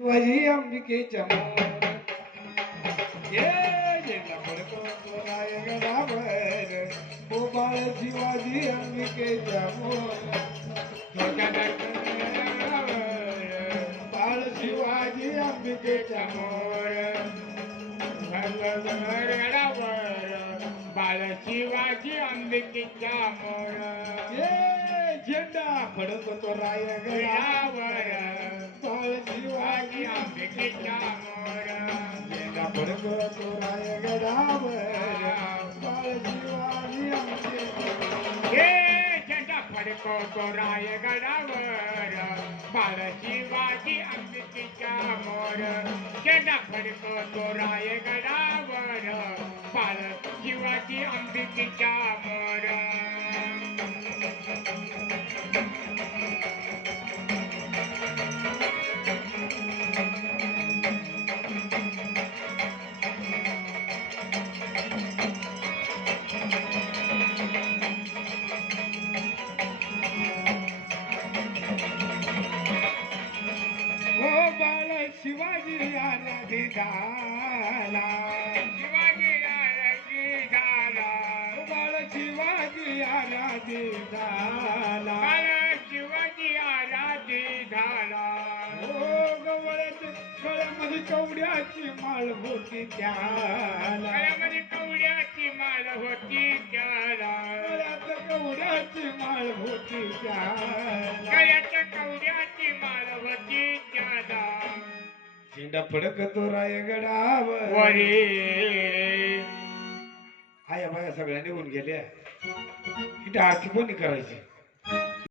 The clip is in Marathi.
शिवाजी अंबिकेच्या मोर. ये झेंडा गोपाळ शिवाजी अंबिकेच्या मोर. बाळ शिवाजी अंबिकेच्या मोर. बाळ शिवाजी अंबिकेच्या मोर. ये झेंडा फडकतो रायगडावर. बाळ शिवाजी शिवाजी अंबिकेच्या मोर झेंडा फडकतो रायगडावर बाळ शिवाजी अंबिकेच्या हे झेंडा फडकवतो रायगडावर बाळ शिवाजी अंबिकेच्या मोर झेंडा फडकवतो रायगडावर बाळ शिवाजी अंबिकेच्या मोर शिवाजी आराधी झाला शिवाजी रायाची झाला बाळ शिवाजी आराधी झाला बाळ शिवाजी आराधी झाला ओ गवळ्यात गळ्यामध्ये कवड्याची माळ होती त्याला. गळ्यामध्ये कवड्याची माळ होती त्याला. गळ्यात कवड्याची माळ होती त्याला. कवड्याची माळ होती त्याला. झेंडा फडकतो रायगडावर वरे आया बाया सगळ्या निघून गेल्या इथे आरती कोणी करायची